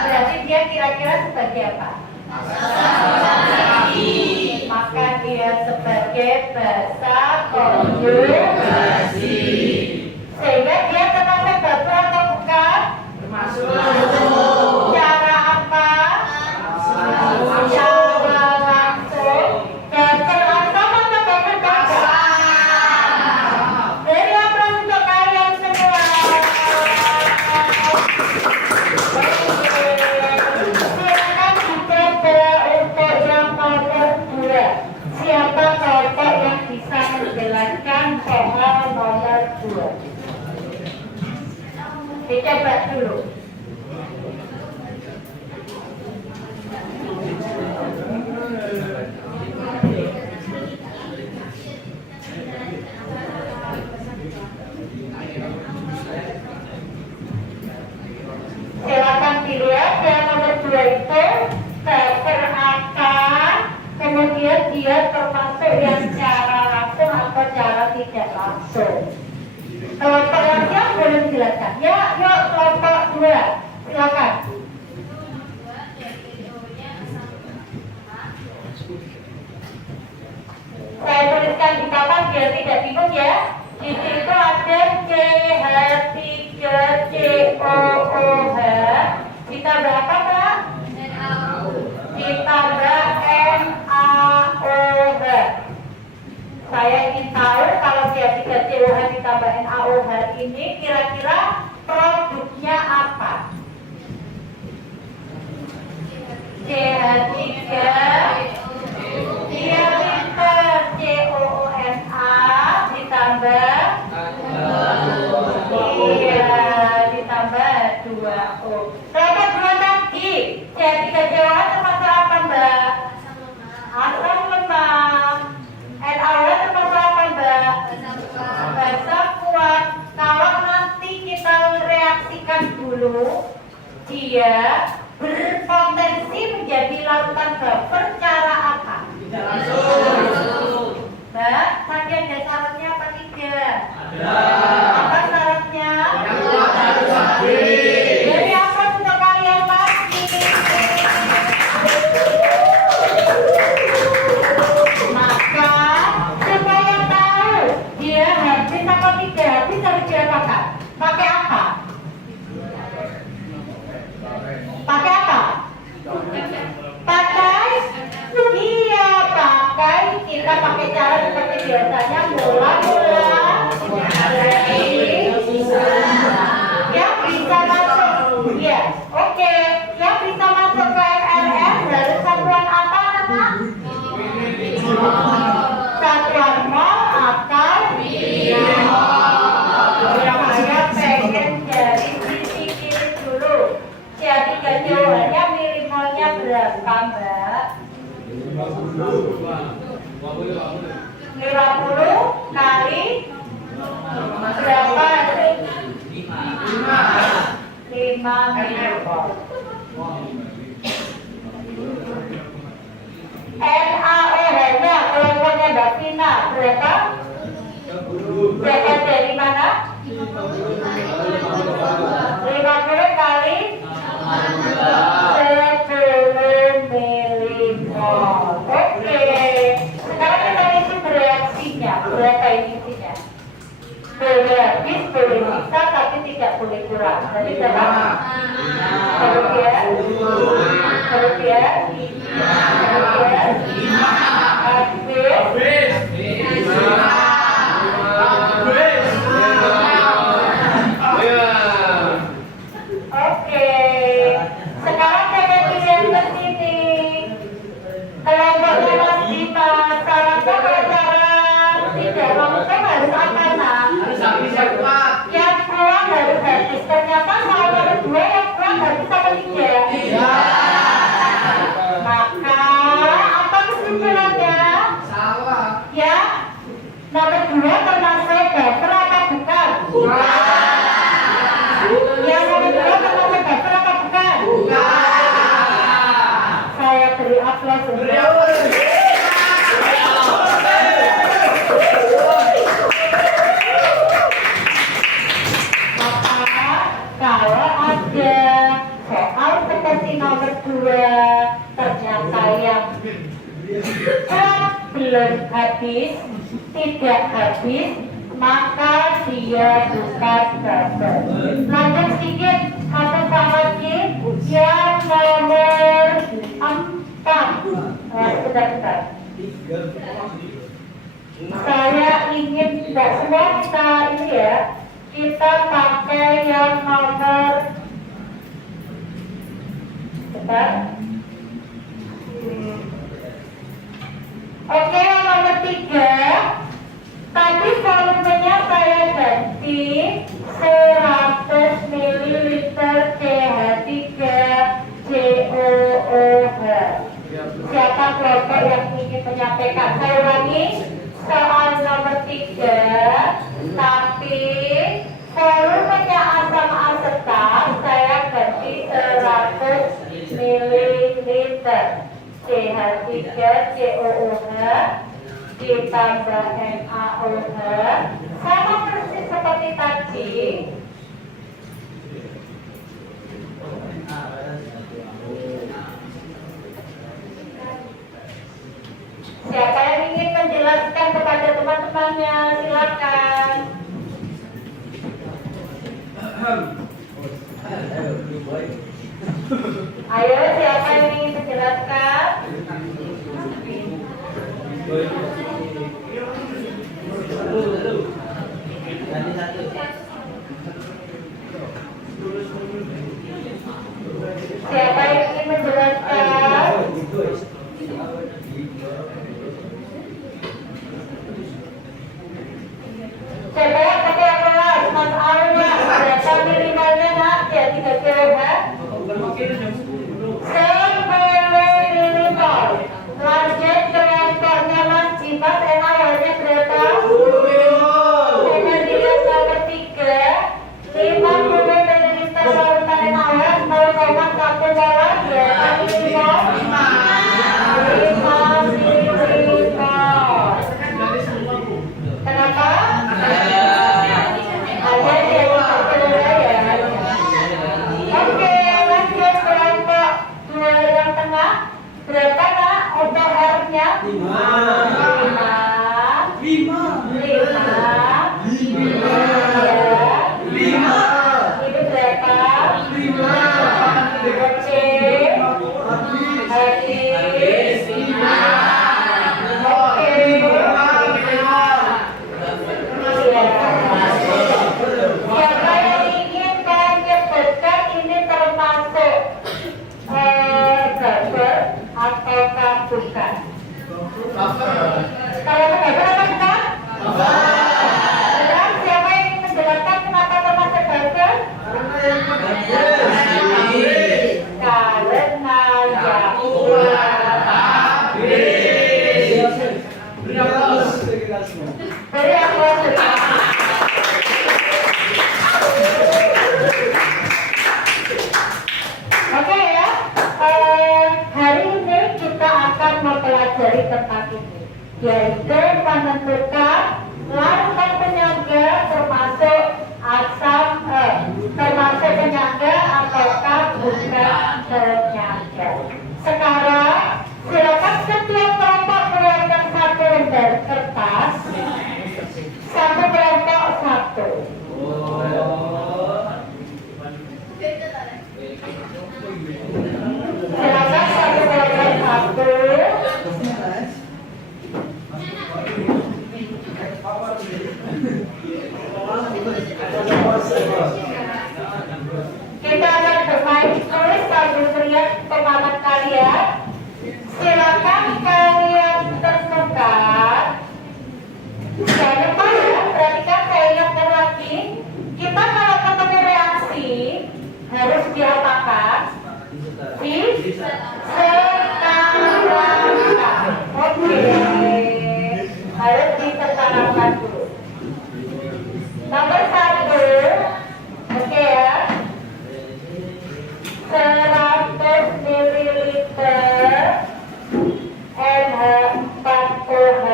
Berarti dia kira-kira sebagai apa? Maka dia sebagai basa konjugasi. Sehingga dia termasuk batu atau bukan? Cara apa? Cara langsung. Dan terlangsung atau bagus dari apa untuk kalian semua? Silakan dicoba untuk yang nomor 2. Siapa kelompok yang bisa menjelaskan soal nomor 2? Dicoba dulu. Silakan dilihat yang nomor 2 itu seakan, kemudian dia termasuk yang cara langsung atau cara tidak langsung. Kelompok yang boleh dijelaskan. Ya, yuk kelompok 2. Silakan. Saya tuliskan di papan biar tidak bingung ya. Di situ ada CH3COOH ditambah apa Pak? Ditambah NaOH. Saya ingin tahu kalau CH3COOH ditambah NaOH ini kira-kira produknya apa? CH3 dia liter COONA ditambah ditambah 2O. Berapa 2 tadi? CH3COOH termasuk apa Mbak? Asam lemak. NaOH termasuk apa Mbak? Basa kuat. Kalau nanti kita reaksikan dulu, dia berpotensi menjadi larutan baper cara apa? Mbak, tadi ada syaratnya apa tidak? Apa syaratnya? Jadi apa untuk kalian lagi? Maka supaya tahu dia habis atau tidak habis harus dirasakan. Pakai apa? Pakai apa? Pakai? Iya, pakai. Kita pakai cara seperti biasanya mula-mula. Yang bisa masuk. Iya, oke. Yang bisa masuk ke MLM dari satuan apa nama? Satuan mol atau saya pengen dari sisi kiri dulu. Jadi kejualannya milimolnya berapa Mbak? 50 kali berapa? 5 milimol. NaOH-nya kelompoknya Mbak Tina berapa? Berapa dari mana? 50 kali 10 milimol. Oke. Sekarang kita isi bereaksinya. Berapa ini isinya? Boleh habis, boleh bisa, tapi tidak boleh kurang. Jadi berapa? Kemudian habis. Oke. Sekarang saya lihat ke sini. Kelompoknya Mas Bima, syaratnya kalau cara tidak langsung harus apa nak? Yang kurang harus habis. Ternyata soal nomor 2 yang kurang harus apa tidak? belum habis, tidak habis, maka dia bukan bubble. Lanjut sedikit, satu lagi yang nomor 4. Sebentar. Saya ingin tidak semua kita ini ya, kita pakai yang nomor sebentar. Oke, yang nomor 3. Tadi volumenya saya ganti 100 ml CH3COOH. Siapa kelompok yang ingin menyampaikan? Saya ulangi, soal nomor 3, tapi volumenya asam asetat saya ganti 100 ml CH3COOH ditambah NaOH sama persis seperti tadi. Siapa yang ingin menjelaskan kepada teman-temannya? Silakan. Ayo, siapa yang ingin menjelaskan? Siapa yang ingin menjelaskan? Coba pakai kelas, Mas Alma, berapa minimalnya nak? Ya 3 kilo ya? 10 minimal. Lanjut kelompoknya Mas Jimat, awalnya berapa? Kemudian nomor 3, 50 ml larutan NaOH 0,1 molar, berapa minimal? 5 minimal. Kenapa? Ada yang berbeda ya. Oke, lanjut kelompok 2 yang tengah. Berapa nak untuk R-nya? 5. Ini berapa? 5. Oke. Habis. Oke. Siapa yang ingin menyebutkan ini termasuk bubble ataukah bukan? Kalau bubble apa bukan? Benar, siapa yang ingin menjelaskan kenapa termasuk bubble? Karena beri aplaus. Oke ya, hari ini kita akan mempelajari tentang ini, yaitu menentukan larutan penyangga termasuk termasuk penyangga ataukah bukan penyangga. Sekarang silakan setiap kelompok keluarkan satu lembar kertas, satu kelompok satu. Silakan satu kelompok satu. Kita akan bermain tulis sambil teriak pemahaman kalian. Silakan kalian tentukan. Jangan lupa ya, perhatikan saya ingatkan lagi. Kita kalau ketemu reaksi harus diapakan? Disetarakan. Oke. Harus disetarakan dulu. Nomor 1. Oke ya. 100 ml NH4OH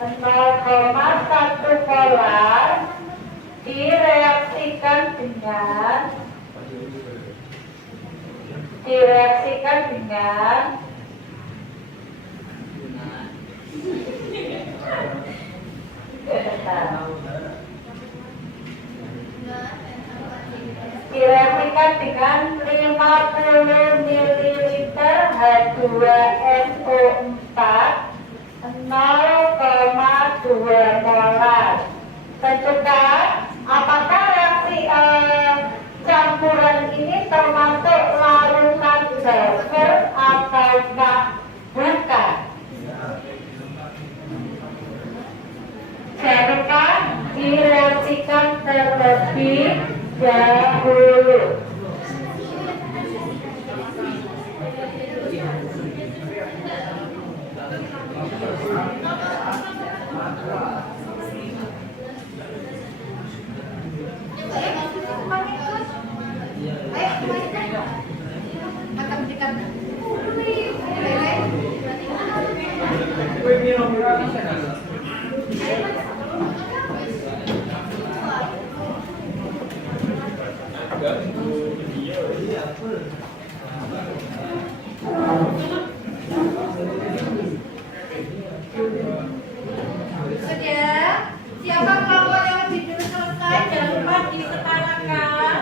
0,1 molar direaksikan dengan Direplikan dengan 50 ml H2SO4 0,2 molar. Tentukan apakah reaksi campuran ini termasuk larutan sulfur ataukah bukan. Jangan lupa direaksikan terlebih dahulu. Sudah, siapa kelompok yang lebih dulu selesai? Jangan lupa dikepalakan.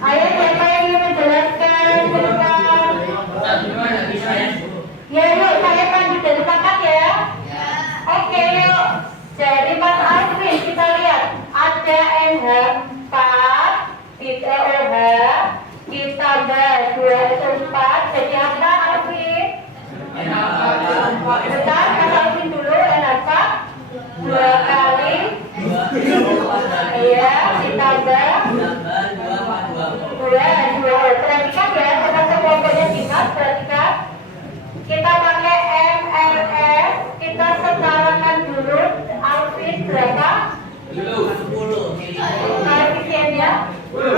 Ayo siapa yang ingin menjelaskan tentang ya yuk saya lanjut dari sepakat ya. Oke yuk. Jadi Mas Alvin kita lihat ada NH4 OH ditambah 2S4 jadi apa Alvin? Bentar Mas Alvin dulu NH4 2 kali iya ditambah 2 perhatikan ya termasuk kelompoknya dimas perhatikan kita pakai MLS kita setarakan dulu Alvin berapa? 10 koefisiennya 10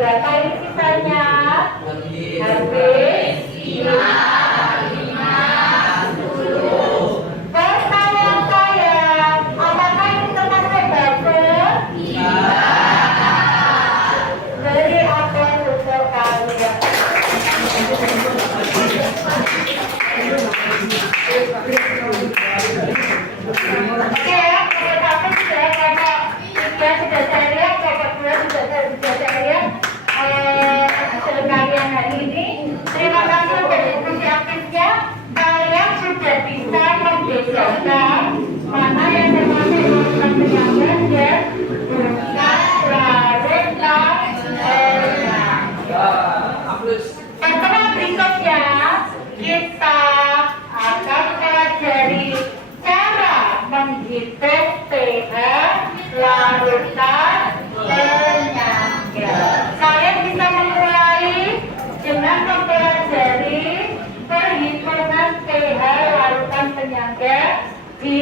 berapa ini sisanya? Habis. Habis 10. Pertanyaan saya, apakah ini termasuk buzzer? Jadi apa untuk kalian? Oke ya, kalau satu sudah, kalau tiga sudah saya lihat, kalau dua sudah saya lihat hasil kalian hari ini. Terima kasih untuk diskusi aktifnya. Kalian sudah bisa membedakan mana yang termasuk urutan penyakit dan bukan larutan Pertemuan berikutnya kita akan pelajari cara menghitung pH larutan penyangga. Kalian bisa memulai dengan mempelajari perhitungan pH larutan penyangga di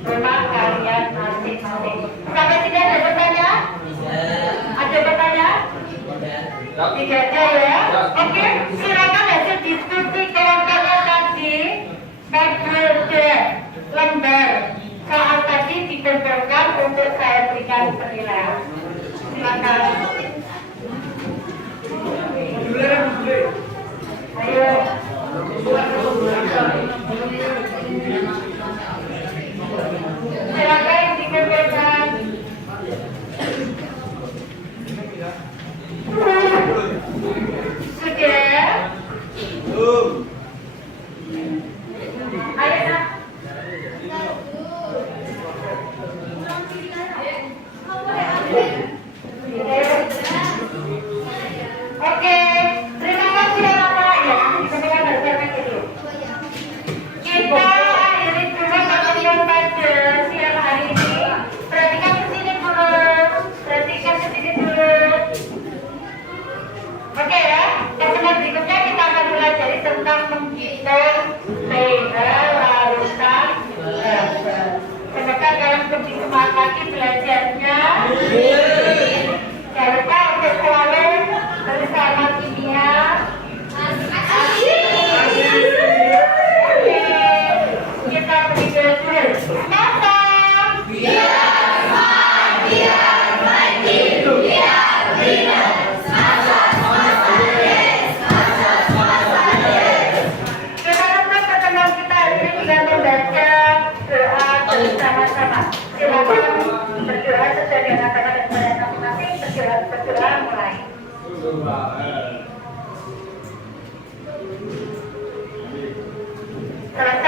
rumah kalian masing-masing. Sampai sini ada pertanyaan? Ada pertanyaan? Tidak ada ya? Oke, silakan hasil diskusi kawan-kawan tadi berbeda lembar soal tadi dikumpulkan untuk saya berikan penilaian. Silakan. Ayo. Silakan dikumpulkan. Sudah? Ayo nak. Oke, terima kasih anak-anak ya. Kita dengar belajarnya dulu. Kita akhiri dulu pertemuan pada siang hari ini. Perhatikan ke sini dulu. Perhatikan ke sini dulu. Oke ya, pertemuan berikutnya kita akan pelajari tentang menghitung pH larutan buzzer. Semoga kalian lebih semangat lagi belajarnya. Jangan lupa untuk selalu bersama kimia. Oke, kita beri dulu. Matang. Sekarang pertemuan kita hari ini dengan membaca doa bersama-sama. Silakan berdoa sesuai dengan kata dan kalian masing-masing. Berdoa mulai. Selesai.